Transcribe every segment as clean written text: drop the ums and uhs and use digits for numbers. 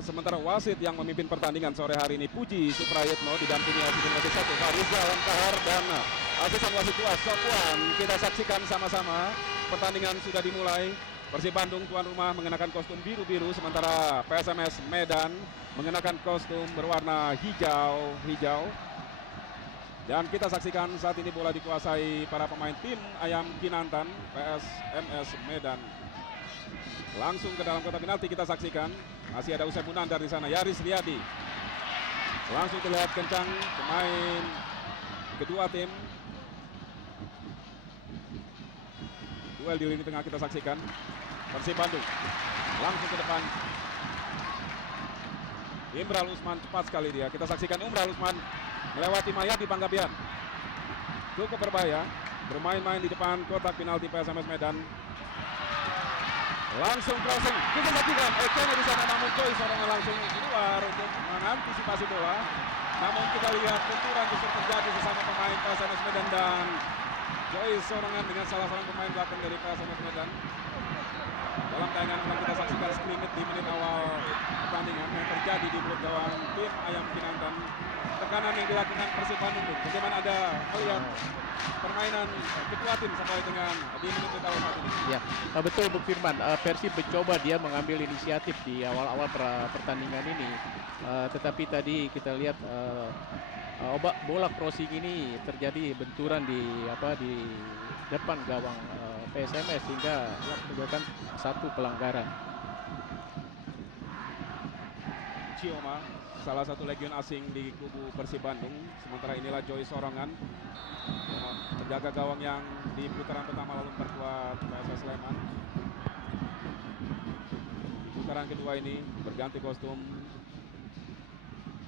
sementara wasit yang memimpin pertandingan sore hari ini Puji Suprayitno didampingi asisten wasit 1 Farizal Kahar dan asisten wasit 2 Sofwan. Kita saksikan sama-sama, pertandingan sudah dimulai. Persib Bandung tuan rumah mengenakan kostum biru-biru, sementara PSMS Medan mengenakan kostum berwarna hijau. Dan kita saksikan saat ini bola dikuasai para pemain tim Ayam Kinantan PSMS Medan. Langsung ke dalam kotak penalti kita saksikan. Masih ada Usep Munandar di sana, Yaris Riyadi. Langsung terlihat kencang pemain kedua tim. Duel di lini tengah kita saksikan. Persib Bandung langsung ke depan. Imral Usman cepat sekali dia. Kita saksikan Imral Usman melewati Mayadi Panggabean. Cukup berbahaya bermain-main di depan kotak penalti PSMS Medan. Langsung crossing. Kita saksikan Ekene di sana, namun Joy Sorongan langsung keluar untuk mengantisipasi bola. Namun kita lihat benturan justru terjadi bersama pemain PSMS Medan dan Joy Sorongan dengan salah seorang pemain belakang dari PSMS Medan. Dalam tayangan ulang kita saksikan skrimit di menit awal pertandingan yang terjadi di mulut gawang tim Ayam Kinantan. Tekanan yang dilakukan Persib Bandung, bagaimana Anda melihat permainan kedua tim sampai dengan di menit awal saat ini? Ya, betul Bung Firman. Persib mencoba dia mengambil inisiatif di awal-awal pertandingan ini. Tetapi tadi kita lihat bola crossing ini terjadi benturan di depan gawang PSMS sehingga menyebabkan satu pelanggaran. Cioma, salah satu legion asing di kubu Persib Bandung. Sementara inilah Joy Sorongan, penjaga gawang yang di putaran pertama lalu memperkuat PSS Sleman. Di putaran kedua ini berganti kostum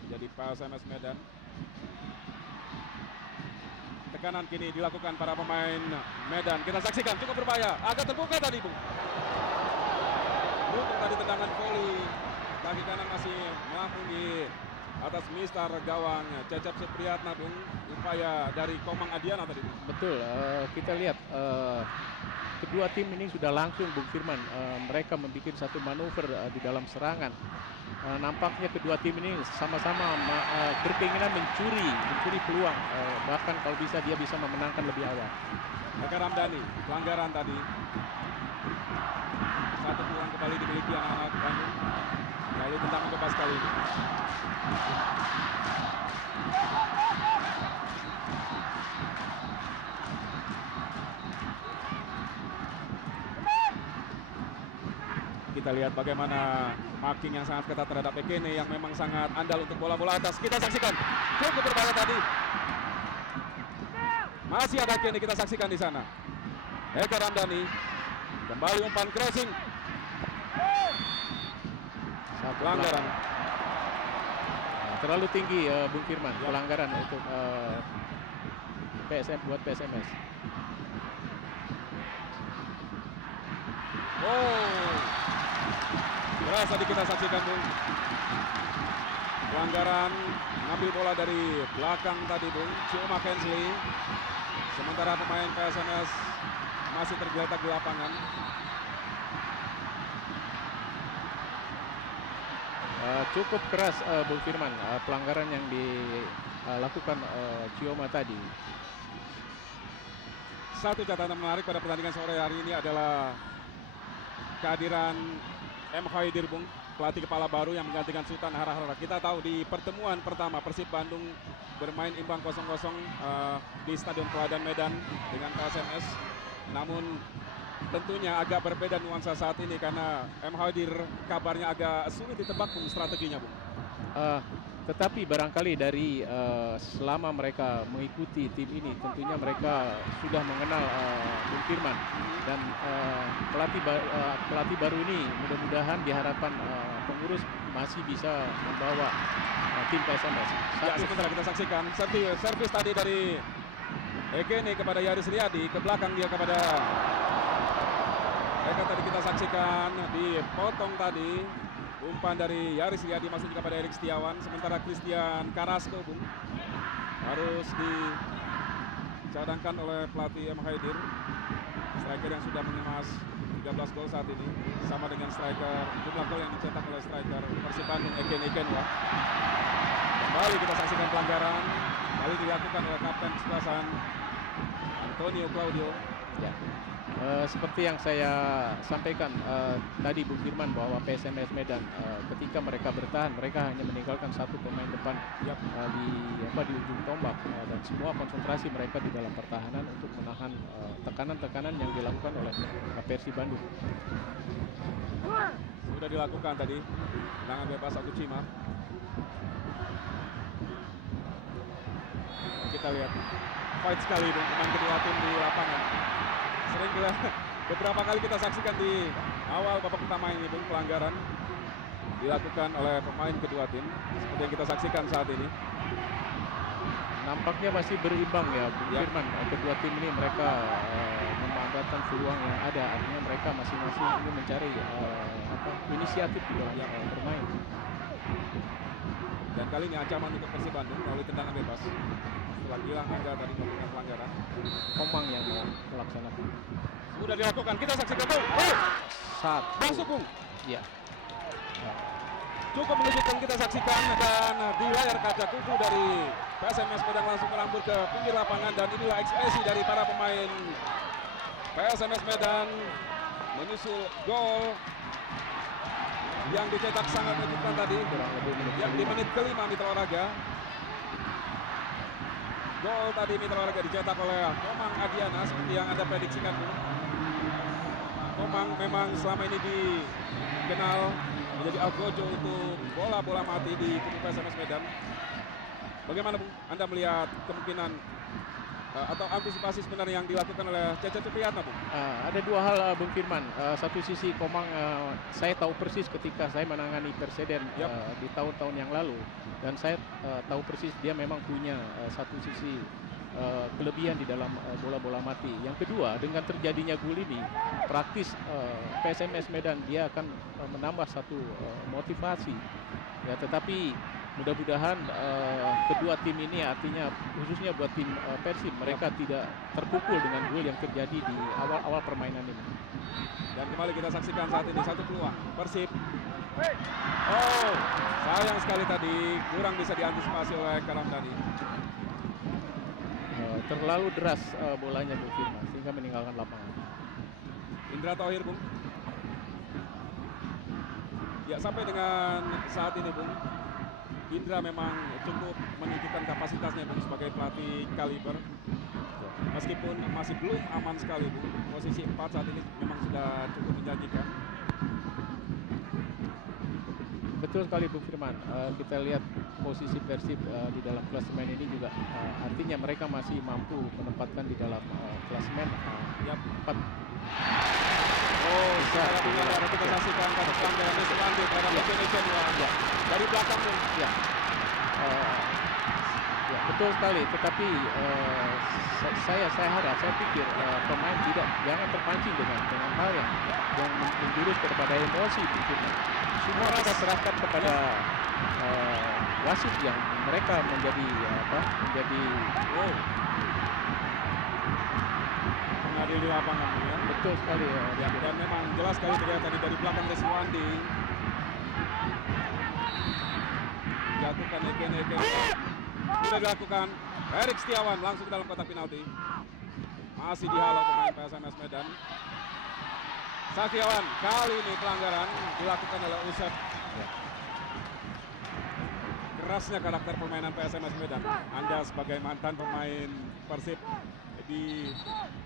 menjadi PSMS Medan. Tekanan kini dilakukan para pemain Medan. Kita saksikan, cukup berbahaya. Agak terbuka tadi, Bung. Untuk tadi tendangan volley. Kaki kanan masih melambung di atas mistar gawang Cecep Supriyatna, Bung. Upaya dari Komang Adiana tadi, Bung. Betul, kita lihat kedua tim ini sudah langsung, Bung Firman. Mereka membuat satu manuver di dalam serangan. Nampaknya kedua tim ini sama-sama berkeinginan mencuri peluang, bahkan kalau bisa dia bisa memenangkan lebih awal. Eka Ramdhani, pelanggaran tadi. Satu peluang kembali dimiliki anak-anak Bandung. Lalu tendangan bebas kali ini. Kita lihat bagaimana marking yang sangat ketat terhadap Ekene yang memang sangat andal untuk bola-bola atas. Kita saksikan, cukup berbahaya tadi. Masih ada Ekene, kita saksikan di sana. Eka Ramdhani kembali umpan crossing. Pelanggaran. Terlalu tinggi, Bung Firman, pelanggaran untuk buat PSMS. Keras tadi kita saksikan, Bung. Pelanggaran, mengambil bola dari belakang tadi, Bung. Cioma Kensley. Sementara pemain PSMS masih tergeletak di lapangan. Cukup keras, Bung Firman, pelanggaran yang dilakukan Cioma tadi. Satu catatan menarik pada pertandingan sore hari ini adalah kehadiran M. Khaidir, Bung, pelatih kepala baru yang menggantikan Sultan Harahara. Kita tahu di pertemuan pertama Persib Bandung bermain imbang 0-0 di Stadion Peladan Medan dengan PSMS. Namun tentunya agak berbeda nuansa saat ini karena M. Khaidir kabarnya agak sulit ditebak, Bung, strateginya, Bung. Tetapi barangkali dari selama mereka mengikuti tim ini, tentunya mereka sudah mengenal Bung Firman dan pelatih baru ini mudah-mudahan diharapkan pengurus masih bisa membawa tim PSMS. Ya, sebentar kita saksikan servis tadi dari Ekene kepada Yaris Riyadi, ke belakang dia kepada Eka. Tadi kita saksikan dipotong tadi. Umpan dari Yaris Riyadi masuk juga pada Erik Setiawan. Sementara Christian Carrasco, Bung, harus dicadangkan oleh pelatih M. Khaidir. Striker yang sudah mengemas 13 gol saat ini, sama dengan striker jumlah gol yang dicetak oleh striker Persib Bandung Eken Ekenwa. Kembali kita saksikan pelanggaran, kali dilakukan oleh kapten Kesebelasan Antonio Claudio. Ya. Seperti yang saya sampaikan tadi Bung Firman, bahwa PSMS Medan ketika mereka bertahan, mereka hanya meninggalkan satu pemain depan di ujung tombak, dan semua konsentrasi mereka di dalam pertahanan untuk menahan tekanan-tekanan yang dilakukan oleh Persib Bandung. Sudah dilakukan tadi tendangan bebas Akucima. Kita lihat fight sekali dengan kedua tim di lapangan. Sering beberapa kali kita saksikan di awal babak pertama ini, Bung, pelanggaran dilakukan oleh pemain kedua tim seperti yang kita saksikan saat ini. Nampaknya masih berimbang ya, Bung Firman. Kedua tim ini mereka memanfaatkan peluang yang ada, artinya mereka masing-masing ingin mencari inisiatif di dalam bermain. Dan kali ini ancaman untuk Persib Bandung melalui tendangan bebas. Setelah hilang Angga tadi melakukan pelanggaran, Komang yang melaksanakan. sudah dilakukan, kita saksikan tuh. Masuk, Bung. Ya. Cukup mengejutkan kita saksikan, dan di layar kaca kuku dari PSMS Medan langsung melambur ke pinggir lapangan, dan inilah ekspresi dari para pemain PSMS Medan menyusul gol yang dicetak sangat mengejutkan tadi, yang di menit kelima Mitra Olahraga. Gol tadi Mitra Olahraga dicetak oleh Komang Adiana seperti yang Anda prediksikan. Komang memang selama ini dikenal menjadi algojo untuk bola-bola mati di kubu PSMS Medan. Bagaimana, Bung, Anda melihat kemungkinan atau antisipasi sebenarnya yang dilakukan oleh Cecep Supriyatna, Bung? Ada dua hal, Bung Firman. Satu sisi Komang, saya tahu persis ketika saya menangani Perseden di tahun-tahun yang lalu, dan saya tahu persis dia memang punya satu sisi kelebihan di dalam bola-bola mati. Yang kedua, dengan terjadinya gol ini, praktis PSMS Medan dia akan menambah satu motivasi. Ya, tetapi mudah-mudahan kedua tim ini, artinya khususnya buat tim Persib, mereka tidak terpukul dengan gol yang terjadi di awal-awal permainan ini. Dan kembali kita saksikan saat ini satu peluang Persib. Oh, sayang sekali tadi kurang bisa diantisipasi oleh Karamdani. Terlalu deras bolanya, Bung Firman, sehingga meninggalkan lapangan. Indra Thohir, Bung. Ya, sampai dengan saat ini, Bung, Indra memang cukup menunjukkan kapasitasnya, Bung, sebagai pelatih kaliber. Meskipun masih belum aman sekali, Bung. Posisi 4 saat ini memang sudah cukup menjanjikan. Betul sekali, Bung Firman. Kita lihat posisi Persib di dalam klasemen ini juga, artinya mereka masih mampu menempatkan di dalam klasemen 4. Oh, secara tinggal kita saksikan kasus pelanggaran Suwandi terhadap Eken Ekenwa dari belakang, Bung. Ya, betul sekali. Tetapi saya pikir pemain jangan terpancing dengan hal yang menjurus kepada emosi. Semua kita serahkan kepada wasit yang mereka menjadi pengadil di lapangan, ya. Betul sekali, ya. Dan memang jelas sekali terlihat tadi dari belakang Suwandi. Jatuhkan Eken sudah dilakukan. Erik Setiawan langsung ke dalam kotak penalti. Masih dihalau pemain PSMS Medan. Setiawan, kali ini pelanggaran dilakukan oleh Usep. Kerasnya karakter permainan PSMS Medan. Anda sebagai mantan pemain Persib di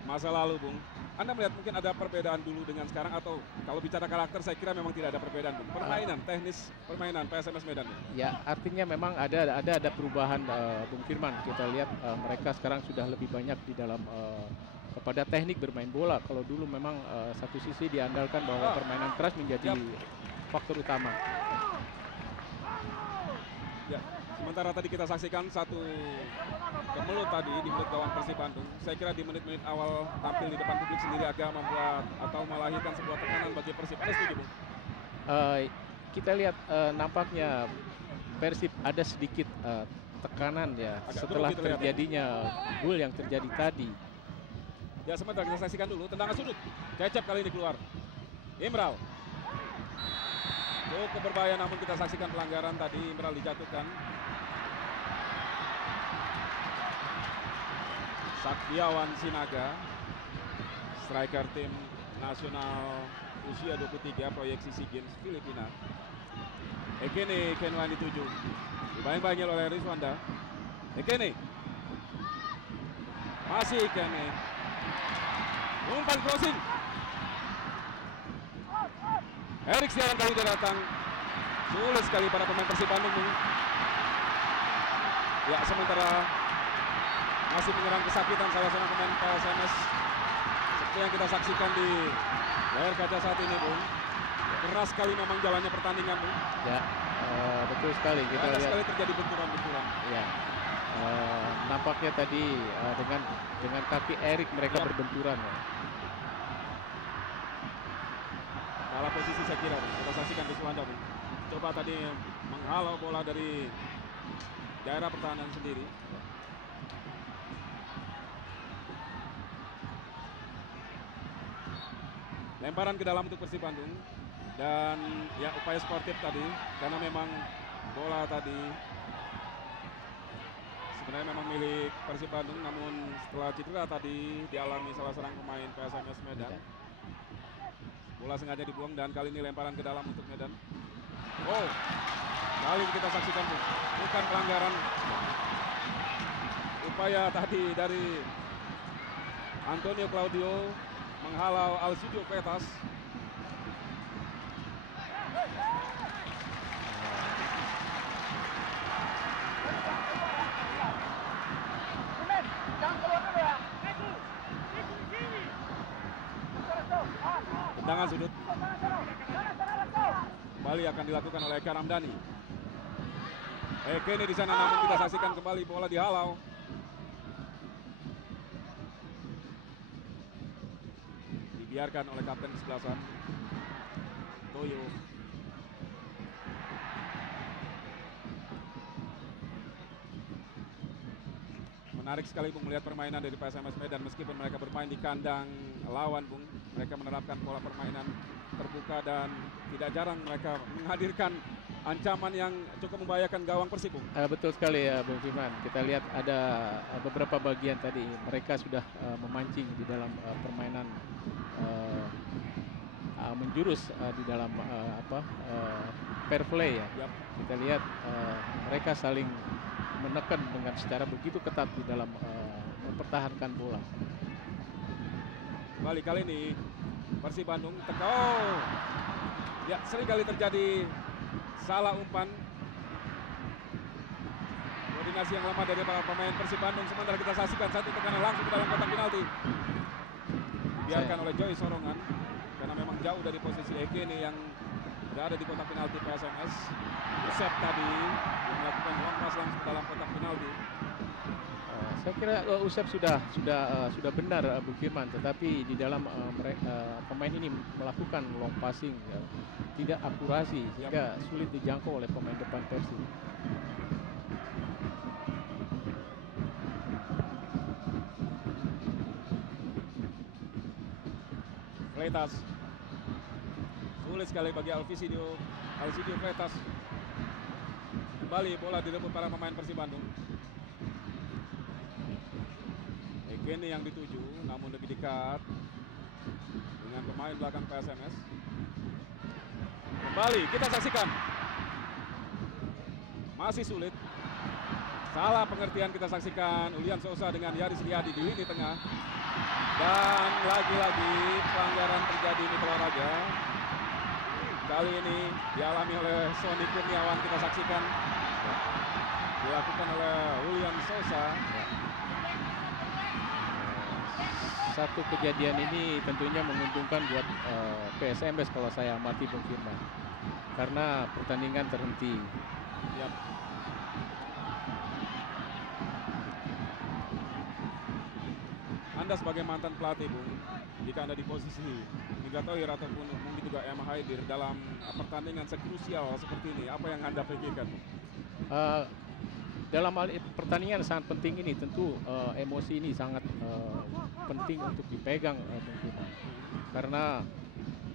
masa lalu, Bung, Anda melihat mungkin ada perbedaan dulu dengan sekarang, atau kalau bicara karakter saya kira memang tidak ada perbedaan, Bung. Permainan, teknis permainan PSMS Medan. Ya, artinya memang ada perubahan, Bung Firman. Kita lihat mereka sekarang sudah lebih banyak di dalam kepada teknik bermain bola. Kalau dulu memang satu sisi diandalkan bahwa permainan keras menjadi faktor utama. Ya, sementara tadi kita saksikan satu kemelut tadi di mulut gawang Persib Bandung. Saya kira di menit-menit awal tampil di depan publik sendiri agak membuat atau melahirkan sebuah tekanan bagi Persib. Anda setuju, Bung? Kita lihat nampaknya Persib ada sedikit tekanan ya setelah terjadinya gol yang terjadi tadi. Ya, sebentar kita saksikan dulu tendangan sudut. Cecep kali ini keluar. Imral. Cukup berbahaya namun kita saksikan pelanggaran tadi. Imral dijatuhkan. Saktiawan Sinaga, striker tim nasional usia 23 proyeksi SEA Games Filipina. Ekene Kenwani 7. Dibayang-bayangin oleh Rizwanda. Ekene. Masih Ekene. Umpan crossing. Erik Setiawan kali dia datang. Sulit sekali para pemain Persib Bandung. Ya, sementara masih menyerang kesakitan salah seorang pemain PSMS. Seperti yang kita saksikan di layar kaca saat ini, Bung. Keras sekali memang jalannya pertandingan, Bung. Ya, betul sekali. Kita Banyak lihat sekali terjadi benturan-benturan. ya. Nampaknya tadi dengan kaki Erik mereka Ya. berbenturan. Ya. Salah posisi saya kira, Bung. Kita saksikan di Suwanda, Bung. Coba tadi menghalau bola dari daerah pertahanan sendiri. Lemparan ke dalam untuk Persib Bandung. Dan ya upaya sportif tadi. Karena memang bola tadi sebenarnya memang milik Persib Bandung. Namun setelah cedera tadi dialami salah seorang pemain PSMS Medan. Bola sengaja dibuang dan kali ini lemparan ke dalam untuk Medan. Oh, kali ini kita saksikan, Bung. Bukan pelanggaran. Upaya tadi dari Antonio Claudio menghalau Alcidio Petas. Tendangan sudut. Kembali akan dilakukan oleh Eka Ramdhani. Ekene di sana namun kita saksikan kembali bola dihalau. Dibiarkan oleh kapten kesebelasan Toyo. Menarik sekali, Bung, melihat permainan dari PSMS Medan meskipun mereka bermain di kandang lawan, Bung. Mereka menerapkan pola permainan terbuka dan tidak jarang mereka menghadirkan ancaman yang cukup membahayakan gawang Persib, Bung. Betul sekali ya, Bung Firman. Kita lihat ada beberapa bagian tadi mereka sudah memancing di dalam permainan menjurus di dalam fair play ya. Yap. Kita lihat mereka saling menekan dengan secara begitu ketat di dalam mempertahankan bola. Kembali kali ini Persib Bandung oh. Ya, seringkali terjadi salah umpan. Koordinasi yang lemah dari para pemain Persib Bandung. Sementara kita saksikan satu tekanan langsung ke dalam kotak penalti. Dibiarkan oleh Joy Sorongan karena memang jauh dari posisi Ekene yang berada di kotak penalti PSMS. Usep tadi yang melakukan long pass langsung ke dalam kotak penalti. Saya kira Usep sudah benar, Bu Firman, tetapi di dalam pemain ini melakukan long passing ya, tidak akurasi sehingga sulit dijangkau oleh pemain depan Persib. Fleitas sulit sekali bagi Alcidio Fleitas. Kembali bola direbut para pemain Persib Bandung. Ekene yang dituju namun lebih dekat dengan pemain belakang PSMS. Kembali kita saksikan. Masih sulit. Salah pengertian kita saksikan Ulian Sosa dengan Yaris Riyadi di lini tengah. Dan lagi-lagi pelanggaran terjadi di olahraga. Kali ini dialami oleh Sony Kurniawan, kita saksikan. Dilakukan oleh Ulian Sosa. Satu kejadian ini tentunya menguntungkan buat PSMS kalau saya amati, Bung Firman, karena pertandingan terhenti. Yap. Anda sebagai mantan pelatih, Bung, jika Anda di posisi Liga Toir ataupun mungkin juga M. Haidir dalam pertandingan sekrusial seperti ini, apa yang Anda pikirkan? Dalam hal pertandingan sangat penting ini tentu emosi ini sangat penting untuk dipegang, Bung Firman. Karena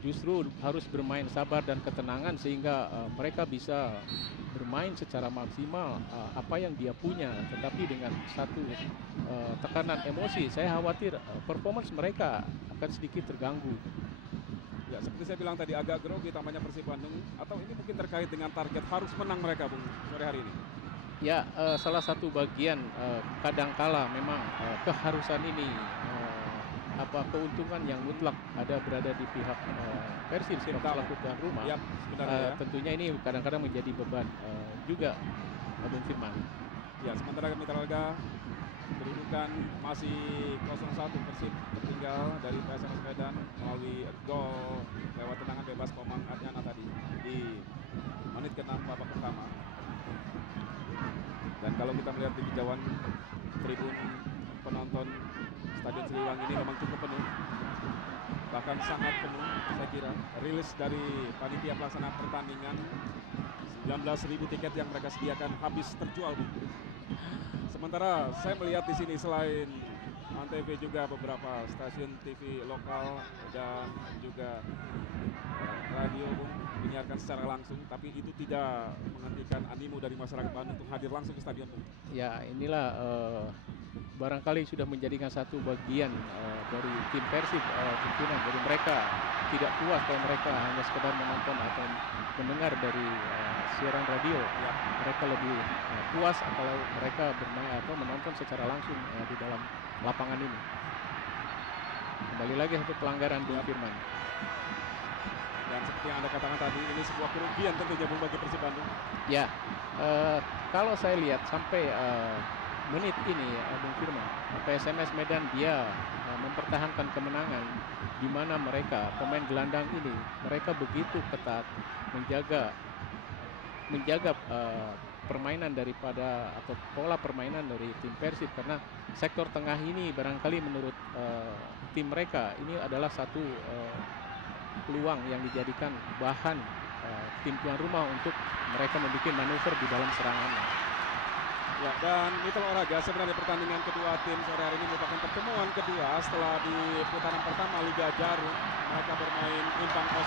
justru harus bermain sabar dan ketenangan sehingga mereka bisa bermain secara maksimal apa yang dia punya, tetapi dengan satu tekanan emosi saya khawatir performance mereka akan sedikit terganggu. Ya, seperti saya bilang tadi agak grogi tampaknya Persib Bandung, atau ini mungkin terkait dengan target harus menang mereka Bung sore hari ini. Ya, salah satu bagian kadangkala memang keharusan ini keuntungan yang mutlak ada berada di pihak Persib selaku tuan rumah. Yap, sebenarnya ya. Tentunya ini kadang-kadang menjadi beban juga Bung Firman. Ya, sementara Mitra Warga kedudukan masih 0-1, Persib tertinggal dari PSMS Medan melalui gol lewat tendangan bebas Komang Adnyana tadi di menit ke-6 babak pertama. Dan kalau kita melihat di kejauhan tribun penonton Stadion Siliwangi ini memang cukup penuh, bahkan sangat penuh saya kira. Rilis dari panitia pelaksana pertandingan, 19.000 tiket yang mereka sediakan habis terjual Bu. Sementara saya melihat di sini selain Antv juga beberapa stasiun TV lokal dan juga radio Bung menyiarkan secara langsung, tapi itu tidak menghentikan animo dari masyarakat Bandung untuk hadir langsung ke stadion Bung. Ya, inilah barangkali sudah menjadikan satu bagian dari tim Persib jadi mereka tidak puas kalau mereka hanya sekedar menonton atau mendengar dari siaran radio. Ya, mereka lebih puas kalau mereka bermain atau menonton secara langsung di dalam lapangan ini. Kembali lagi satu pelanggaran Bung Firman. Dan seperti yang Anda katakan tadi, ini sebuah kerugian tentunya Bung bagi Persib Bandung. Ya, kalau saya lihat sampai menit ini Bung Firman, PSMS Medan dia mempertahankan kemenangan, di mana mereka pemain gelandang ini mereka begitu ketat menjaga permainan daripada atau pola permainan dari tim Persib, karena sektor tengah ini barangkali menurut tim mereka ini adalah satu peluang yang dijadikan bahan tim tuan rumah untuk mereka membuat manuver di dalam serangannya. Ya, dan Mitra Olahraga sebenarnya pertandingan kedua tim sore hari ini merupakan pertemuan kedua setelah di putaran pertama Liga Jarum mereka bermain imbang 0-0.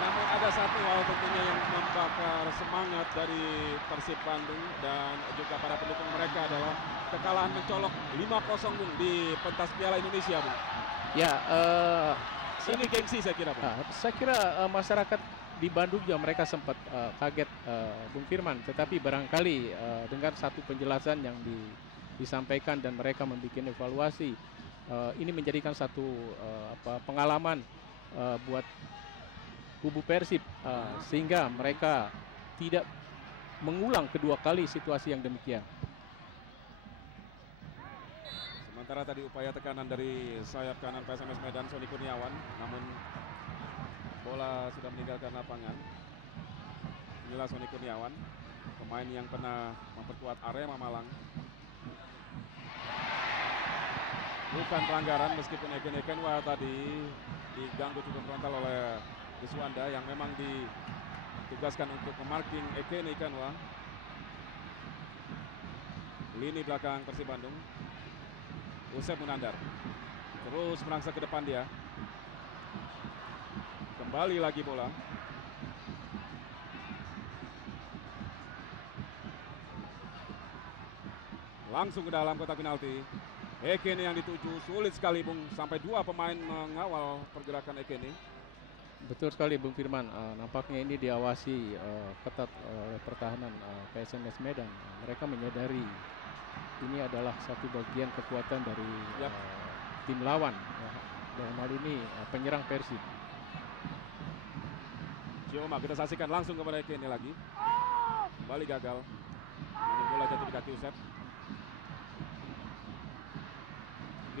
Namun ada satu hal tentunya yang membakar semangat dari Persib Bandung dan juga para pendukung mereka adalah kekalahan mencolok 5-0 Bung di pentas Piala Indonesia Bung. Ya, ini gengsi saya kira Bung. Saya kira masyarakat di Bandung juga mereka sempat kaget Bung Firman, tetapi barangkali dengan satu penjelasan yang disampaikan dan mereka membuat evaluasi, ini menjadikan satu pengalaman buat kubu Persib sehingga mereka tidak mengulang kedua kali situasi yang demikian. Sementara tadi upaya tekanan dari sayap kanan PSMS Medan Sony Kurniawan, namun bola sudah meninggalkan lapangan. Inilah Sony Kurniawan, pemain yang pernah memperkuat Arema Malang. Bukan pelanggaran meskipun Eken Ekenwa tadi diganggu cukup frontal oleh Deswanda yang memang ditugaskan untuk memarking Eken Ekenwa. Lini belakang Persib Bandung. Usep Munandar terus merangsek ke depan dia. Kembali lagi bola. Langsung ke dalam kotak penalti. Ekene yang dituju, sulit sekali Bung, sampai dua pemain mengawal pergerakan Ekene. Betul sekali Bung Firman, nampaknya ini diawasi ketat pertahanan PSMS Medan. Mereka menyadari ini adalah satu bagian kekuatan dari tim lawan, dalam hal ini penyerang Persib. Cioma kita saksikan langsung kepada Ekene lagi. Kembali gagal. Namun bola jatuh di kaki Usep.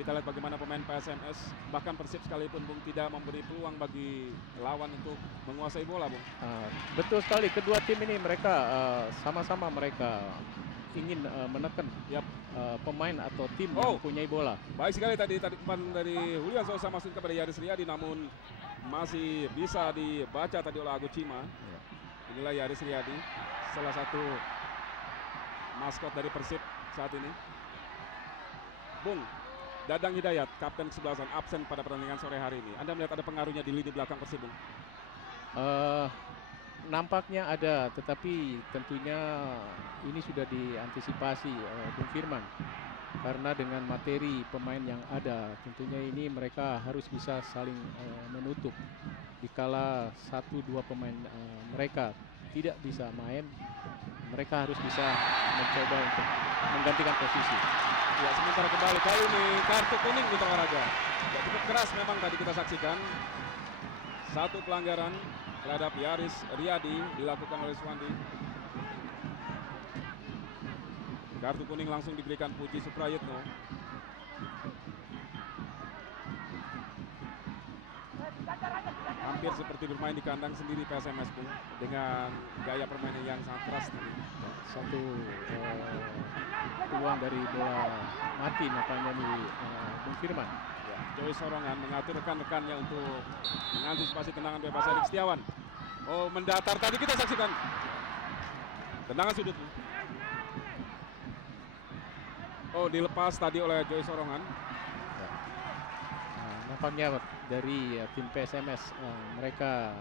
Kita lihat bagaimana pemain PSMS, bahkan Persib sekalipun Bung tidak memberi peluang bagi lawan untuk menguasai bola Bung. Betul sekali, kedua tim ini mereka sama-sama mereka ingin menekan pemain atau tim yang mempunyai bola. Baik sekali tadi umpan dari Julian Sosa masuk kepada Yaris Riyadi, namun masih bisa dibaca tadi oleh Agus Cima. Inilah Yaris Riyadi, salah satu maskot dari Persib saat ini. Bung, Dadang Hidayat, kapten kesebelasan, absen pada pertandingan sore hari ini. Anda melihat ada pengaruhnya di lini belakang Persib, Bung? Nampaknya ada, tetapi tentunya ini sudah diantisipasi Bung Firman. Karena dengan materi pemain yang ada, tentunya ini mereka harus bisa saling menutup. Dikala 1-2 pemain mereka tidak bisa main, mereka harus bisa mencoba untuk menggantikan posisi. Ya, sementara kembali kali ini kartu kuning Mitra Olahraga. Ya, cukup keras memang tadi kita saksikan. Satu pelanggaran terhadap Yaris Riyadi dilakukan oleh Suwandi. Kartu kuning langsung diberikan Puji Suprayitno. Hampir seperti bermain di kandang sendiri PSMS, Bung, dengan gaya permainan yang sangat keras tadi. Satu peluang dari bola mati nampaknya di Bung Firman. Ya, Joy Sorongan mengatur rekan-rekannya untuk mengantisipasi tendangan bebas Erik Setiawan. Oh, mendatar tadi kita saksikan. Tendangan sudut. Oh, dilepas tadi oleh Joy Sorongan. Nampaknya dari tim PSMS mereka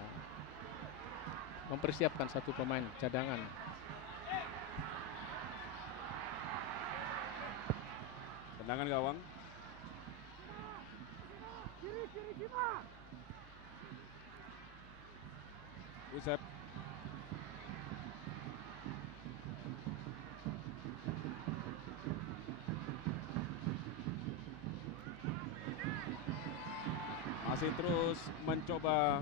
mempersiapkan satu pemain cadangan. Tendangan gawang. Usep. Masih terus mencoba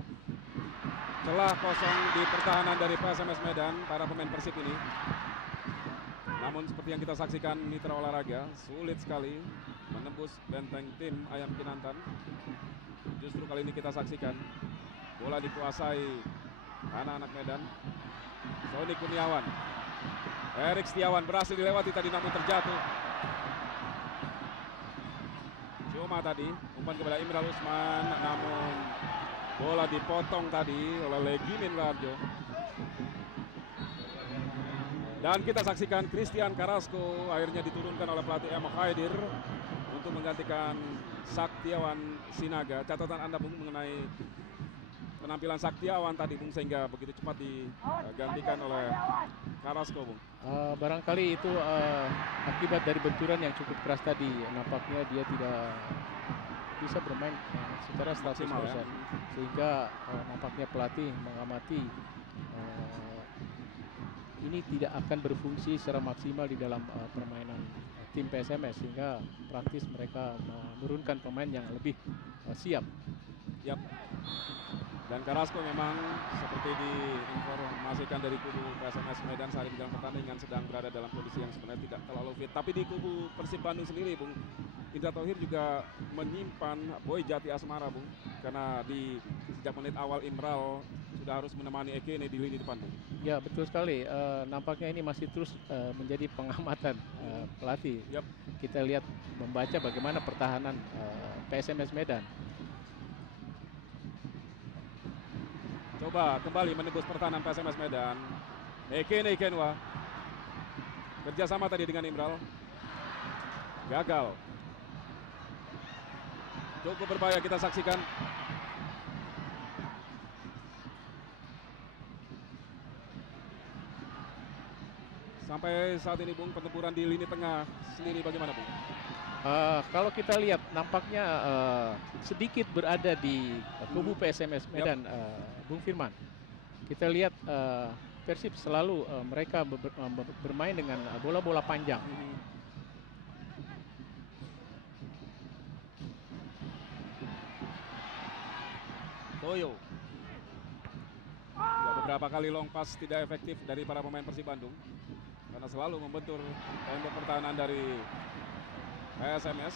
celah kosong di pertahanan dari PSMS Medan, para pemain Persib ini. Namun seperti yang kita saksikan Mitra Olahraga, sulit sekali menembus benteng tim Ayam Kinantan. Justru kali ini kita saksikan bola dikuasai anak-anak Medan. Sony Kurniawan, Erik Setiawan berhasil dilewati tadi namun terjatuh. Cuma tadi umpan kepada Imral Usman, namun bola dipotong tadi oleh Legimin Warjo. Dan kita saksikan Christian Carrasco akhirnya diturunkan oleh pelatih M. Khaidir untuk menggantikan Saktiawan Sinaga. Catatan Anda, Bung, mengenai penampilan Saktiawan tadi, Bung, sehingga begitu cepat digantikan oleh Carrasco, Bung? Barangkali itu akibat dari benturan yang cukup keras tadi. Nampaknya dia tidak bisa bermain secara 100%, ya. Sehingga nampaknya pelatih mengamati ini tidak akan berfungsi secara maksimal di dalam permainan tim PSMS, sehingga praktis mereka menurunkan pemain yang lebih siap. Yap. Dan Carrasco memang seperti diinformasikan dari kubu PSMS Medan saat ini dalam pertandingan sedang berada dalam kondisi yang sebenarnya tidak terlalu fit. Tapi di kubu Persib Bandung sendiri, Bung, Indra Tauhir juga menyimpan Boy Jati Asmara, Bung, karena di sejak menit awal Imral sudah harus menemani Ekene di lini depan, Bung. Ya, betul sekali. Nampaknya ini masih terus menjadi pengamatan pelatih. Yep. Kita lihat membaca bagaimana pertahanan PSMS Medan. Coba kembali menembus pertahanan PSMS Medan. Ekene Ikenwa kerjasama tadi dengan Imral, gagal. Cukup berbahaya kita saksikan. Sampai saat ini, Bung, pertempuran di lini tengah sendiri bagaimana, Bung? Kalau kita lihat nampaknya sedikit berada di kubu PSMS Medan, Bung Firman. Kita lihat Persib selalu mereka bermain dengan bola-bola panjang. Toyo. Ya, beberapa kali long pass tidak efektif dari para pemain Persib Bandung karena selalu membentur tembok pertahanan dari PSMS.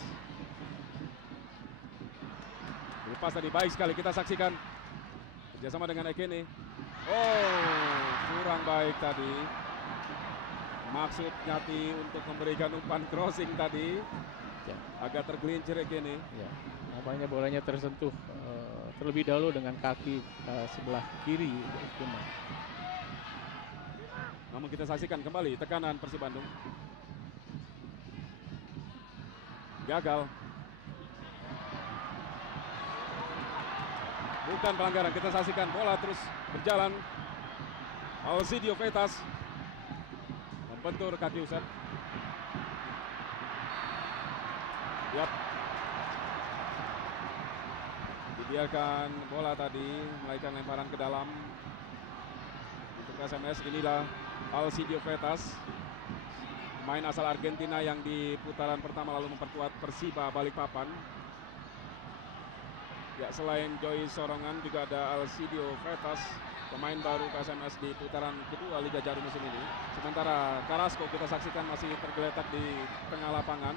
Lepas tadi baik sekali kita saksikan kerjasama dengan Ekene. Oh, kurang baik tadi. Maksud Nyati untuk memberikan umpan crossing tadi, ya, agak tergelincir Ekene. Ya, nampaknya bolanya tersentuh terlebih dahulu dengan kaki sebelah kiri. Namun kita saksikan kembali tekanan Persib Bandung. Gagal. Bukan pelanggaran, kita saksikan bola terus berjalan. Alcidio Vetas membentur kaki Usep. Yap. Dibiarkan bola tadi melahirkan lemparan ke dalam untuk SMS. Inilah Alcidio Vetas, pemain asal Argentina yang di putaran pertama lalu memperkuat Persiba Balikpapan. Ya, selain Joy Sorongan juga ada Alcidio Vetas, pemain baru PSMS di putaran kedua Liga Jarum musim ini. Sementara Carrasco kita saksikan masih tergeletak di tengah lapangan.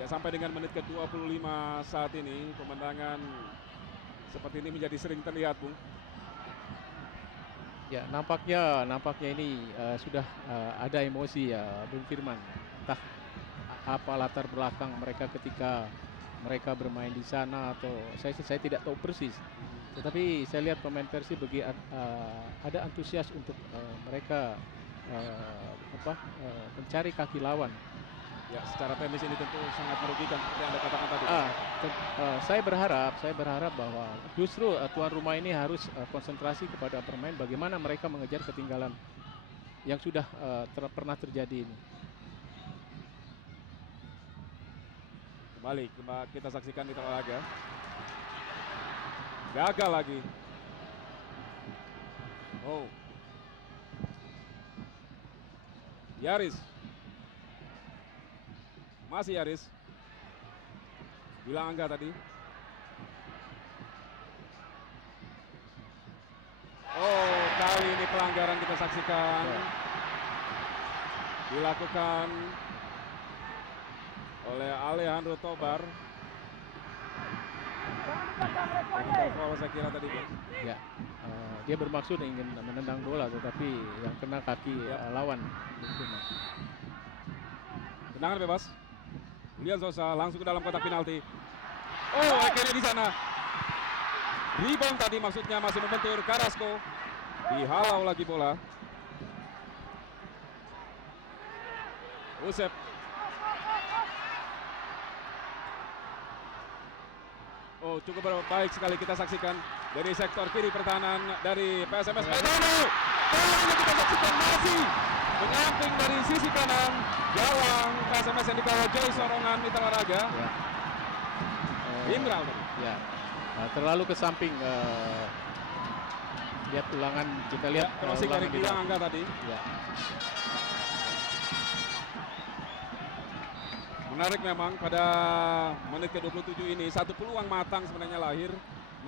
Ya, sampai dengan menit ke-25 saat ini pemandangan seperti ini menjadi sering terlihat, Bung. Ya, nampaknya ini sudah ada emosi ya, Bung Firman. Entah apa latar belakang mereka ketika mereka bermain di sana, atau saya tidak tahu persis. Tetapi saya lihat pemain Persib ada antusias untuk mereka mencari kaki lawan. Ya, secara teknis ini tentu sangat merugikan seperti Anda katakan tadi. Saya berharap bahwa justru tuan rumah ini harus konsentrasi kepada bermain bagaimana mereka mengejar ketinggalan yang sudah pernah terjadi ini. Kembali kita saksikan di tengah laga. Gagal lagi. Oh. Yaris. Masih Yaris. Bilang Angga tadi. Oh, kali ini pelanggaran kita saksikan. Dilakukan oleh Alejandro Tobar. Foul saya kira tadi. Ya, dia bermaksud ingin menendang bola, tetapi yang kena kaki lawan. Tendangan bebas. Julian Sosa langsung ke dalam kotak penalti. Oh, akhirnya di sana. Rebound tadi maksudnya masih membentur Carrasco. Dihalau lagi bola. Usep. Oh, cukup baik sekali kita saksikan dari sektor kiri pertahanan dari PSMS Medan. Ini kita saksikan masih menyamping dari sisi kanan gawang PSMS yang dikawal Joy Sorongan Mitra Raga. Imral tadi. Ya, terlalu ke samping. Lihat ulangan, kita lihat crossing dari Gilang Angga tadi. Ya. Menarik memang pada menit ke-27 ini satu peluang matang sebenarnya lahir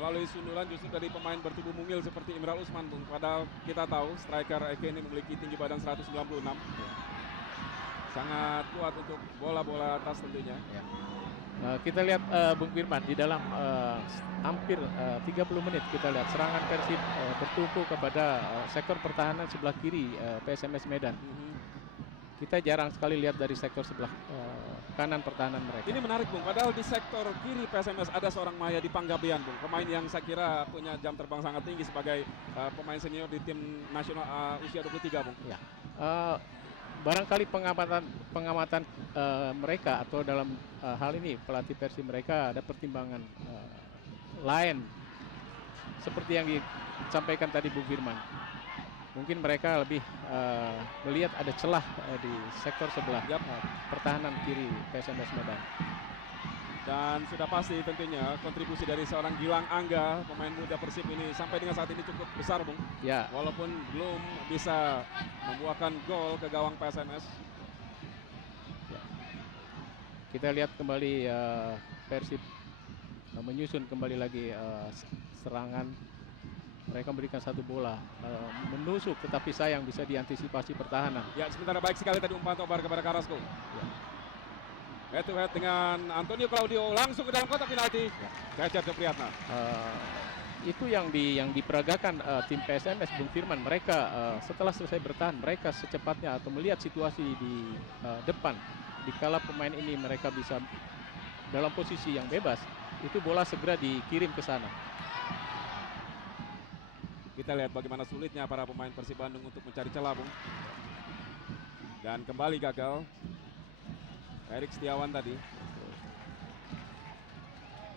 melalui sundulan justru dari pemain bertubuh mungil seperti Imral Usman, Bung. Padahal kita tahu striker Eke ini memiliki tinggi badan 196. Sangat kuat untuk bola-bola atas tentunya. Ya. Kita lihat Bung Firman di dalam hampir 30 menit kita lihat serangan Persib bertumpu kepada sektor pertahanan sebelah kiri PSMS Medan. Kita jarang sekali lihat dari sektor sebelah kanan pertahanan mereka. Ini menarik, Bung. Padahal di sektor kiri PSMS ada seorang Mayadi Panggabean, Bung. Pemain yang saya kira punya jam terbang sangat tinggi sebagai pemain senior di tim nasional usia 23, Bung. Ya. Barangkali pengamatan mereka atau dalam hal ini pelatih Persib mereka ada pertimbangan lain seperti yang disampaikan tadi Bu Firman. Mungkin mereka lebih melihat ada celah di sektor sebelah pertahanan kiri PSMS Medan. Dan sudah pasti tentunya kontribusi dari seorang Gilang Angga, pemain muda Persib ini sampai dengan saat ini cukup besar, Bung. Ya. Walaupun belum bisa membuahkan gol ke gawang PSMS. Ya. Kita lihat kembali Persib menyusun kembali lagi serangan. Mereka memberikan satu bola menusuk, tetapi sayang bisa diantisipasi pertahanan. Ya, sementara baik sekali tadi umpan Tobar kepada Carrasco. Ya. Head to head dengan Antonio Claudio langsung ke dalam kotak penalti. Gajar Priyatna. Itu yang diperagakan tim PSMS, Bung Firman. Mereka setelah selesai bertahan, mereka secepatnya atau melihat situasi di depan. Dikala pemain ini mereka bisa dalam posisi yang bebas, itu bola segera dikirim ke sana. Kita lihat bagaimana sulitnya para pemain Persib Bandung untuk mencari celah, Bung. Dan kembali gagal. Erik Setiawan tadi.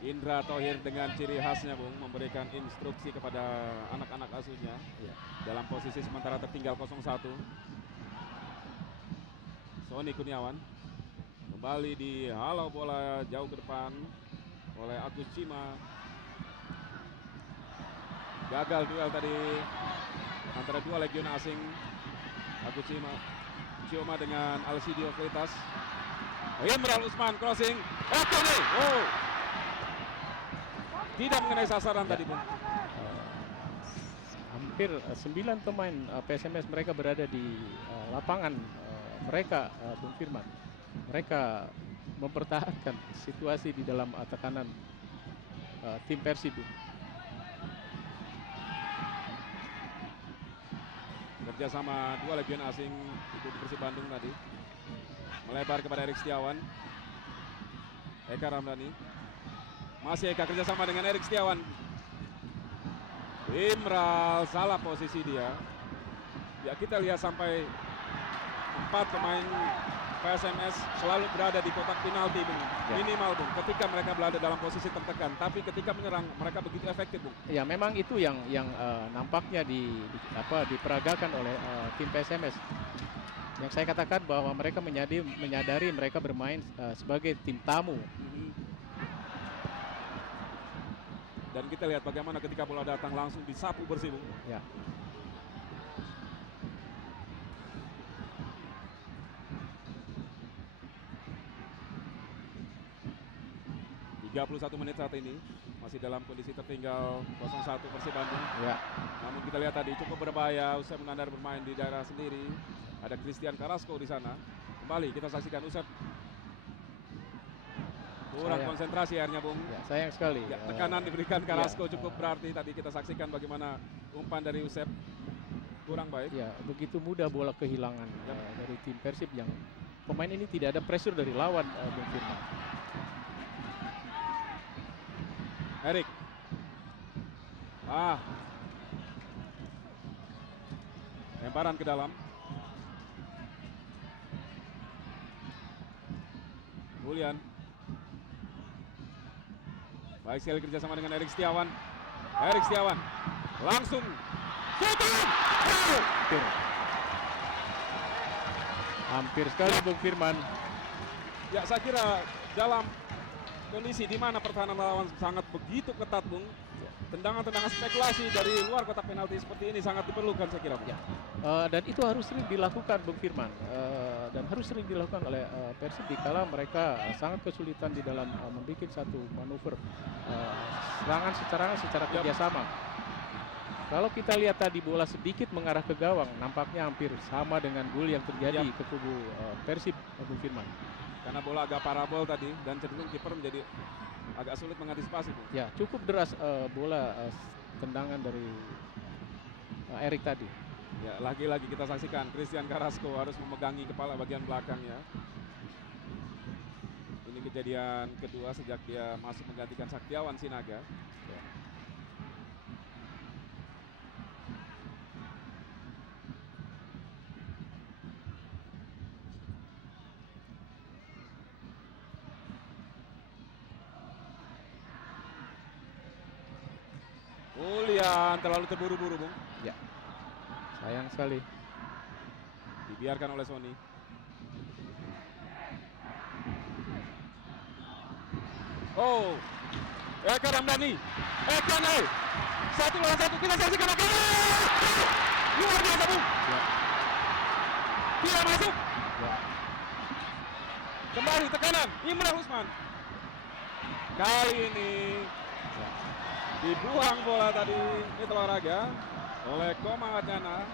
Indra Thohir dengan ciri khasnya Bung, memberikan instruksi kepada anak-anak asuhnya Ya. dalam posisi sementara tertinggal 0-1. Sony Kurniawan kembali dihalau bola jauh ke depan oleh Agus Cima. Gagal duel tadi antara dua legion asing, Agus Cioma dengan Alcidio Freitas. Imral Usman crossing. Oke nih. Oh. Tidak mengenai sasaran tadi Bung. Hampir 9 pemain PSMS mereka berada di lapangan mereka, Bung Firman. Mereka mempertahankan situasi di dalam tekanan tim Persib. Kerjasama dua legion asing itu di Persib Bandung tadi. Melebar kepada Erik Setiawan. Eka Ramdhani. Masih Eka kerjasama dengan Erik Setiawan. Imral salah posisi dia. Ya kita lihat sampai 4 pemain PSMS selalu berada di kotak penalti Bung. Ya. Minimal Bung ketika mereka berada dalam posisi tertekan. Tapi ketika menyerang mereka begitu efektif Bung. Ya memang itu yang nampaknya diperagakan oleh tim PSMS. Yang saya katakan bahwa mereka menyadari mereka bermain sebagai tim tamu. Dan kita lihat bagaimana ketika bola datang langsung disapu bersih Bung. Ya. Satu menit saat ini masih dalam kondisi tertinggal 0-1 Persib Bandung. Ya. Namun kita lihat tadi cukup berbahaya. Usep Mengandar bermain di daerah sendiri. Ada Christian Carrasco di sana. Kembali kita saksikan Usep. Kurang konsentrasi akhirnya Bung. Ya, sayang sekali. Ya, tekanan diberikan Carrasco ya, cukup berarti. Tadi kita saksikan bagaimana umpan dari Usep kurang baik. Ya, begitu mudah bola kehilangan dari tim Persib yang pemain ini tidak ada pressure dari lawan, Bung Firman. Erik. Lemparan ke dalam. Julian. Baik sekali kerjasama dengan Erik Setiawan. Erik Setiawan langsung shooting. Hampir sekali Bung Firman. Ya saya kira dalam kondisi di mana pertahanan lawan sangat begitu ketat Bung, tendangan-tendangan spekulasi dari luar kotak penalti seperti ini sangat diperlukan saya kira Bung. Ya. Dan itu harus sering dilakukan Bung Firman, dan harus sering dilakukan oleh Persib dikala mereka sangat kesulitan di dalam membuat satu manuver serangan secara kerjasama. Kalau kita lihat tadi bola sedikit mengarah ke gawang, nampaknya hampir sama dengan gol yang terjadi ke kubu Persib, Bung Firman. Karena bola agak parabol tadi dan cenderung kiper menjadi agak sulit mengantisipasi Bung. Ya, cukup deras bola tendangan dari Erik tadi. Ya, lagi-lagi kita saksikan Christian Carrasco harus memegangi kepala bagian belakangnya. Ini kejadian kedua sejak dia masuk menggantikan Saktiawan Sinaga. Ya. Julian terlalu terburu-buru Bung. Ya. Sayang sekali. Dibiarkan oleh Sony. Oh, Eka Ramdhani. Eka nih. 1 lawan 1 kita saksikan lagi. Luar biasa Bung. Ya. Dia masuk. Ya. Kembali tekanan Imran Usman. Kali ini dibuang bola tadi Mitra Olahraga oleh Komang Adnyana.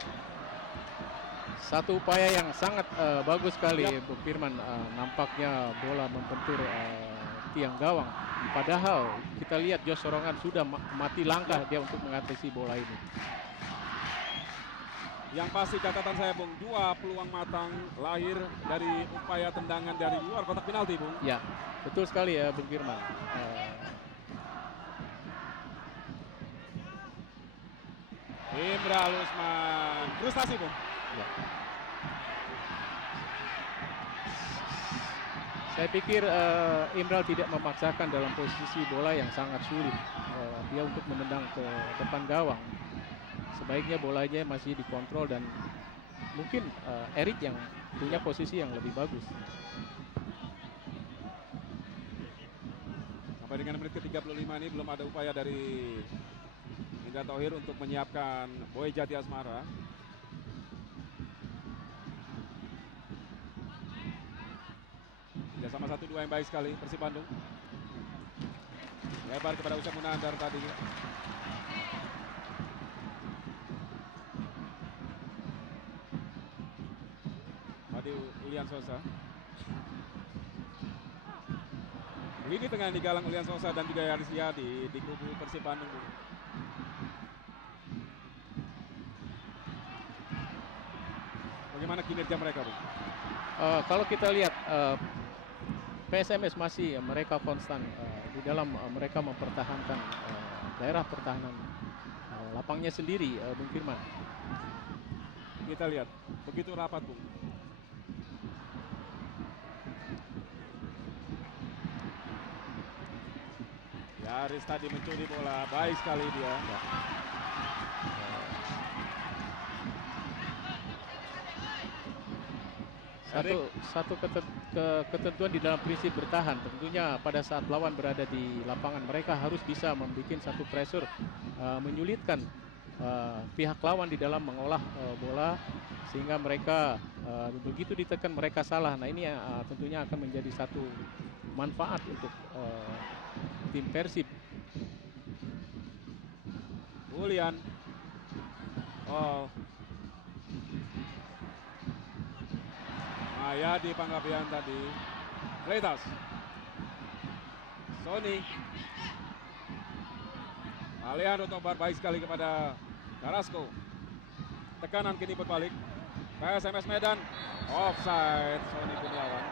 Satu upaya yang sangat bagus sekali Bung Firman, nampaknya bola membentur tiang gawang. Padahal kita lihat Jos Sorongan sudah mati langkah dia untuk mengatasi bola ini. Yang pasti catatan saya Bung, 2 peluang matang lahir dari upaya tendangan dari luar kotak penalti Bung. Ya, betul sekali ya Bung Firman. Imral Usman, frustasi Bung. Ya. Saya pikir Imral tidak memaksakan dalam posisi bola yang sangat sulit dia untuk menendang ke depan gawang. Sebaiknya bolanya masih dikontrol dan mungkin Erik yang punya posisi yang lebih bagus. Sampai dengan menit ke-35 ini belum ada upaya dari Indra Thohir untuk menyiapkan Boy Jati Asmara. Sama 1-2 yang baik sekali Persib Bandung. Lebar kepada Usam Munandar tadi. Tadi Ulian Sosa. Ini tengah digalang Ulian Sosa dan juga Yaris Yadi di kubu Persib Bandung. Bagaimana kinerja mereka, Bung? Kalau kita lihat PSMS masih mereka konstan di dalam mereka mempertahankan daerah pertahanan lapangnya sendiri, Bung Firman. Kita lihat begitu rapat, Bung. Yaris tadi mencuri bola, baik sekali dia. Ya. Satu ketentuan di dalam prinsip bertahan, tentunya pada saat lawan berada di lapangan mereka harus bisa membuat satu pressure, menyulitkan pihak lawan di dalam mengolah bola sehingga mereka begitu ditekan mereka salah. Nah ini tentunya akan menjadi satu manfaat untuk tim Persib. Ulian. Oh. Maya di Panggabean tadi. Freitas. Sony. Alejandro Tobar baik sekali kepada Carrasco. Tekanan kini berbalik. PSMS Medan. Offside. Sony Kurniawan.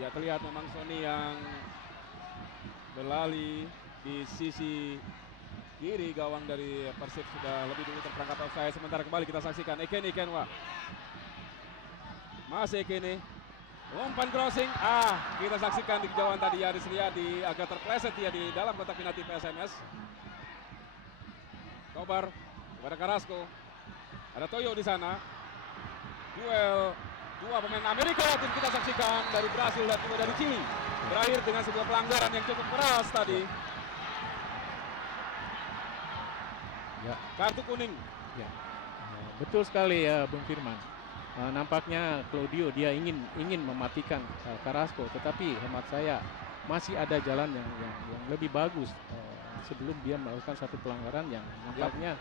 Ya terlihat memang Sony yang berlari di sisi kiri gawang dari Persib sudah lebih dulu terperangkap offside. Sementara kembali kita saksikan Ekeni Kenwa. Masih Ekeni. Umpan crossing. Kita saksikan di kejauhan tadi Yaris Riyadi agak terpleset dia di dalam kotak penalti PSMS. Tobar kepada Carrasco. Ada Toyo di sana. Duel dua pemain Amerika Latin kita saksikan dari Brasil dan juga dari Chili. Berakhir dengan sebuah pelanggaran yang cukup keras tadi. Ya. Kartu kuning. Ya. Betul sekali ya Bung Firman. Nampaknya Claudio dia ingin mematikan Carrasco, tetapi hemat saya masih ada jalan yang lebih bagus sebelum dia melakukan satu pelanggaran yang nampaknya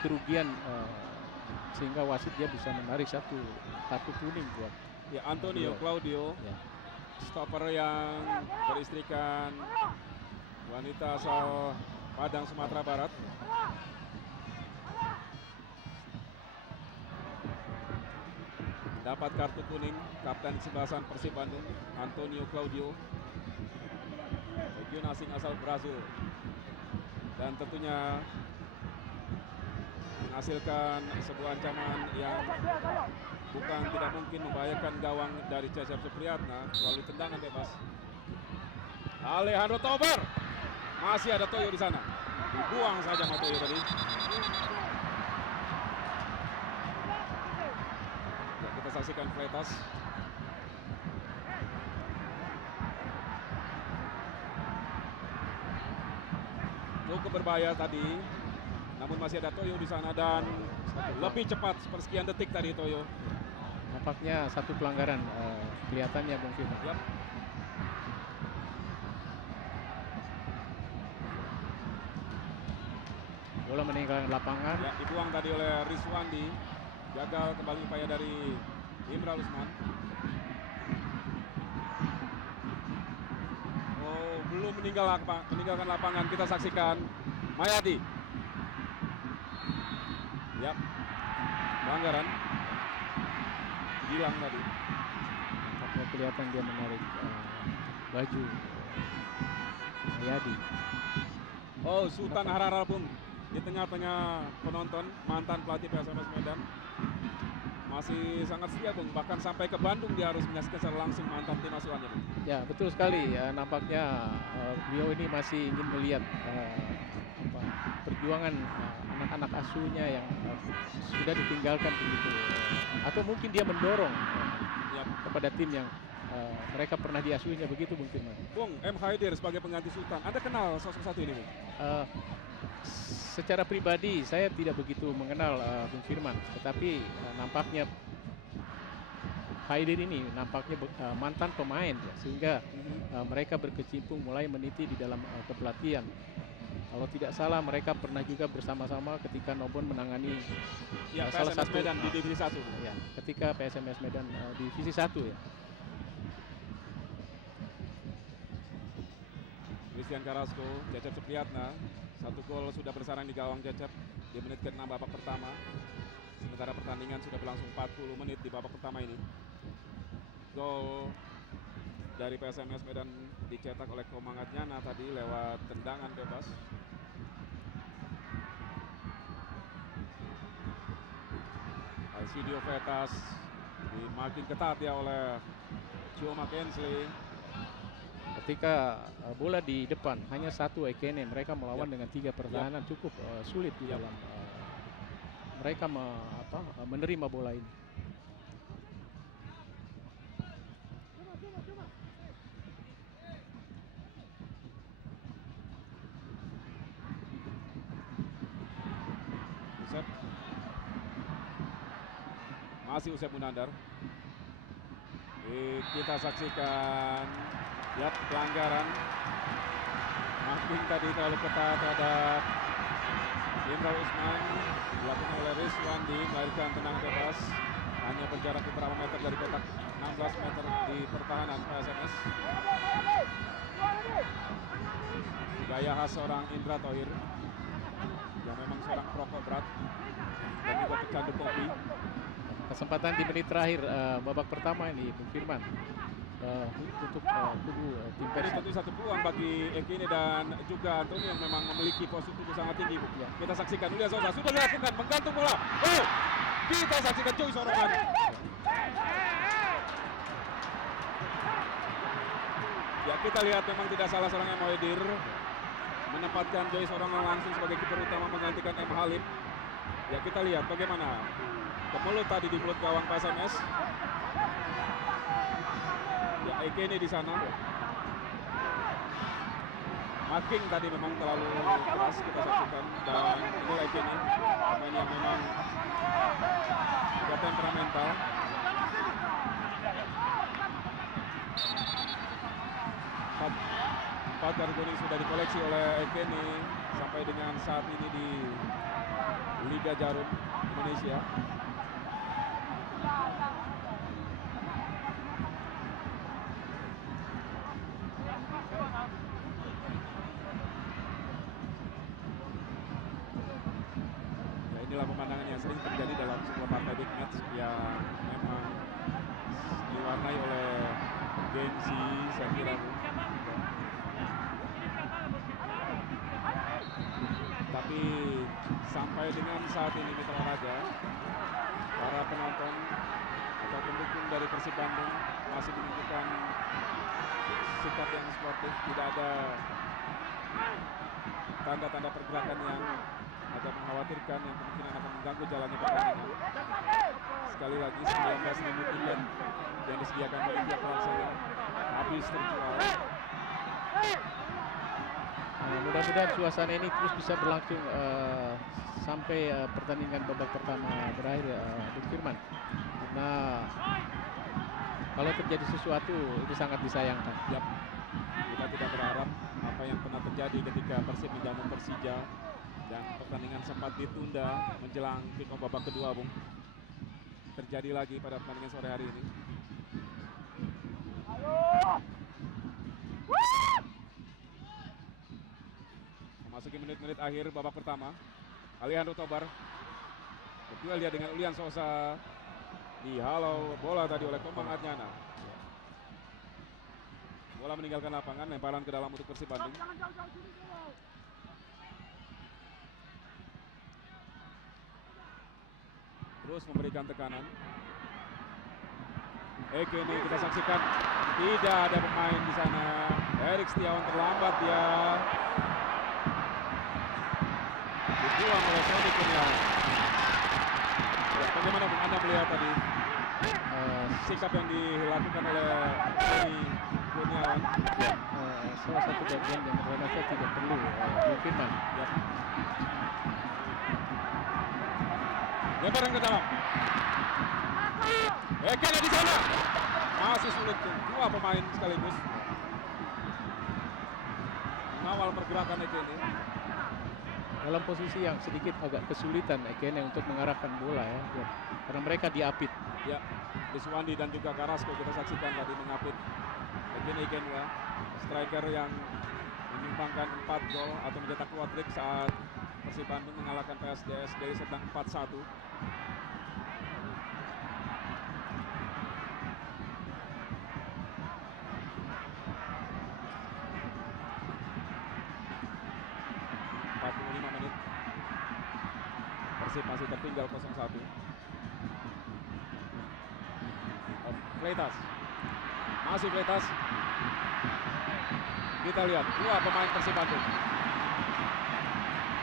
kerugian sehingga wasit dia bisa menarik satu kartu kuning buat Antonio Claudio. Ya. Stopper yang beristrikan wanita asal Padang, Sumatera Barat. Dapat kartu kuning kapten sebelasan Persib Bandung Antonio Claudio, legion asing asal Brasil, dan tentunya menghasilkan sebuah ancaman yang bukan tidak mungkin membahayakan gawang dari Cecep Supriyatna melalui tendangan bebas. Alejandro Tobar, masih ada Toyo di sana, dibuang saja sama Toyo tadi. Kita saksikan Freitas. Cukup berbahaya tadi, namun masih ada Toyo di sana dan lebih cepat sepersekian detik tadi Toyo. Nampaknya satu pelanggaran kelihatannya mungkin. Yep. Bola meninggalkan lapangan. Ya, dibuang tadi oleh Rizwandi. Gagal kembali upaya dari Imral Usman. Oh, belum meninggalkan lapangan. Kita saksikan Mayadi. Ya, pelanggaran. Hilang tadi. Nampaknya kelihatan dia menarik baju Mayadi. Oh, Sultan Hararabung di tengah-tengah penonton, mantan pelatih PSMS Medan. masih sangat setia Bung, bahkan sampai ke Bandung dia harus menyaksikan secara langsung mantan tim asuhannya Bung. Ya betul sekali. Nampaknya beliau ini masih ingin melihat apa, perjuangan anak-anak asuhnya yang sudah ditinggalkan begitu, atau mungkin dia mendorong Yap. kepada tim yang mereka pernah diasuhinya begitu Bung Firman. Bung, M. Haidir sebagai pengganti Sultan, Anda kenal sosok satu ini Bung? Eh, Secara pribadi saya tidak begitu mengenal Bung Firman, tetapi nampaknya Haidir ini nampaknya mantan pemain ya, sehingga mereka berkecimpung mulai meniti di dalam kepelatihan. Kalau tidak salah mereka pernah juga bersama-sama ketika Nobon menangani Ya, salah PSMS satu Medan di Divisi 1. ya, ketika PSMS Medan Divisi 1 ya. Christian Carrasco, Cecep Supriyatna, 1 gol sudah bersarang di gawang Cecep di menit ke-6 babak pertama. Sementara pertandingan sudah berlangsung 40 menit di babak pertama ini. Gol dari PSMS Medan dicetak oleh Komang Adnyana tadi lewat tendangan bebas. Alcidio Vetas dimakin ketat ya oleh Joe McKenzie. Ketika bola di depan hanya satu Ekene, mereka melawan dengan 3 pertahanan cukup sulit di dalam mereka menerima bola ini. Usep. Masih Usep Munandar. Kita saksikan, lihat pelanggaran. Marking tadi terlalu ketat terhadap Imran Usman, dilakukan oleh Rizwandi, melarikan tendangan bebas. Hanya berjarak beberapa meter dari kotak, 16 meter di pertahanan PSMS. Gaya khas seorang Indra Thohir yang memang seorang perokok berat dan juga pecandu kopi. Kesempatan di menit terakhir babak pertama ini Bung Firman untuk kubu tim Ini Persib. tentu satu peluang bagi Ekene dan juga Antoni yang memang memiliki posisi tubuh sangat tinggi. Kita saksikan Ulia Sosa sudah dilakukan menggantung bola. Oh, kita saksikan Joy Sorongan. Ya, kita lihat memang tidak salah seorang M. Haidir menempatkan Joy Sorongan langsung sebagai kiper utama menggantikan M. Halip. Ya, kita lihat bagaimana kemulut tadi di mulut gawang PSMS. Ya, Ekene di sana. Marking tadi memang terlalu keras kita saksikan, dan ini Ekene, pemain yang memang juga temperamental. Empat kartu kuning sudah dikoleksi oleh Ekene sampai dengan saat ini di Liga Jarum Indonesia. Ya, inilah pemandangan yang sering terjadi dalam sebuah partai big match yang memang diwarnai oleh gengsi, saya kira. Tapi sampai dengan saat ini Mitra Olahraga, para penonton atau pendukung dari Persib Bandung masih menunjukkan sikap yang sportif, tidak ada tanda-tanda pergerakan yang agak mengkhawatirkan yang kemungkinan akan mengganggu jalannya pertandingan. Sekali lagi 19.000 tiket yang disediakan oleh pihak pelaksana habis terjual. Mudah-mudahan suasana ini terus bisa berlangsung sampai pertandingan babak pertama berakhir, Bung Firman. Nah, kalau terjadi sesuatu itu sangat disayangkan. Yap. Kita tidak berharap apa yang pernah terjadi ketika Persib menjamu Persija dan pertandingan sempat ditunda menjelang kick-off babak kedua, Bung. Terjadi lagi pada pertandingan sore hari ini. Memasuki menit-menit akhir babak pertama. Alejandro Tobar berduel dia dengan Ulian Sosa. Dihalau bola tadi oleh Komang Adnyana. Bola meninggalkan lapangan, lemparan ke dalam untuk Persib Bandung. Terus memberikan tekanan. Eke ini kita saksikan tidak ada pemain di sana. Erik Setiawan terlambat dia. Dibuang oleh Tony Kurniawan. Ya, bagaimana Anda melihat tadi sikap yang dilakukan oleh Tony Kurniawan? Ya, salah satu bagian yang saya tidak perlu Bung Firman. Ya. Lemparan ke dalam. Eke ada di sana. Masih sulit dua pemain sekaligus mengawal pergerakan Eke ini. Dalam posisi yang sedikit agak kesulitan Ekene untuk mengarahkan bola ya. Karena mereka diapit. Ya, Iswandi dan juga Carrasco kita saksikan tadi mengapit Ekene Ikenwa, striker yang menyumbangkan 4 gol atau mencetak hat-trick saat Persib Bandung mengalahkan PSDS dari Serdang 4-1. Persib masih tertinggal 0-1. Fleitas. Masih Fleitas. Kita lihat dua pemain Persib Bandung.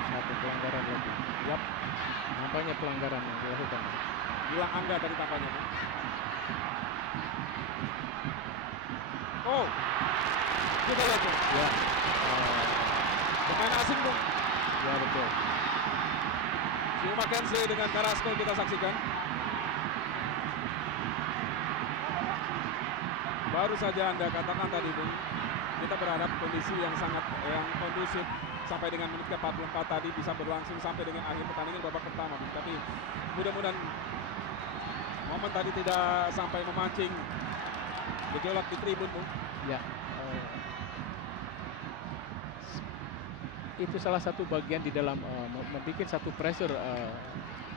Satu pelanggaran lagi. Yap, Nampaknya pelanggaran yang dilakukan. bilang Angga tadi tampaknya. Oh, kita lihat tuh. Ya, Pemain asing Bung. ya betul. Sio Mackenzie dengan Carrasco kita saksikan. Baru saja Anda katakan tadi Bung, kita berharap kondisi yang kondusif sampai dengan menit ke-44 tadi bisa berlangsung sampai dengan akhir pertandingan babak pertama Bung. Tapi mudah-mudahan momen tadi tidak sampai memancing gejolak di tribun Bung. Ya, itu salah satu bagian di dalam membuat satu pressure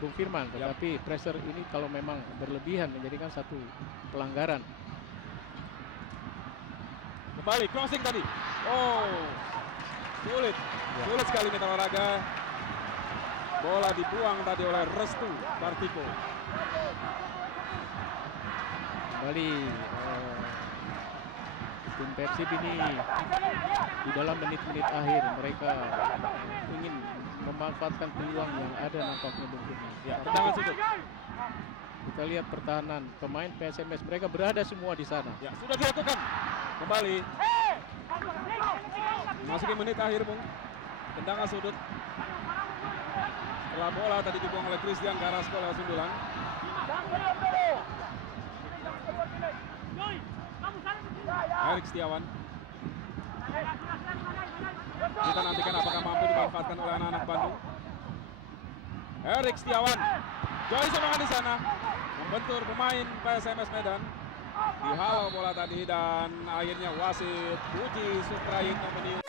Bung Firman. Tetapi pressure ini kalau memang berlebihan menjadikan satu pelanggaran. Kembali crossing tadi. Oh, sulit. Sulit sekali Mitra Olahraga. Bola dibuang tadi oleh Restu Kartiko. Kembali tim Persib ini di dalam menit-menit akhir mereka ingin memanfaatkan peluang yang ada nampaknya Bung Firman. Ya, tendangan sudut. Kita lihat pertahanan pemain PSMS mereka berada semua di sana. Ya, sudah dilakukan. Kembali. Masuki menit akhir Bung. Tendangan sudut. Setelah bola tadi dibuang oleh Christian Carrasco lewat sundulan. Erik Setiawan. Kita nantikan apakah mampu dimanfaatkan oleh anak-anak Bandung. Erik Setiawan. Joy semangat di sana. Membentur pemain PSMS Medan. Dihalau bola tadi dan akhirnya wasit Puji Suprayitno meniup.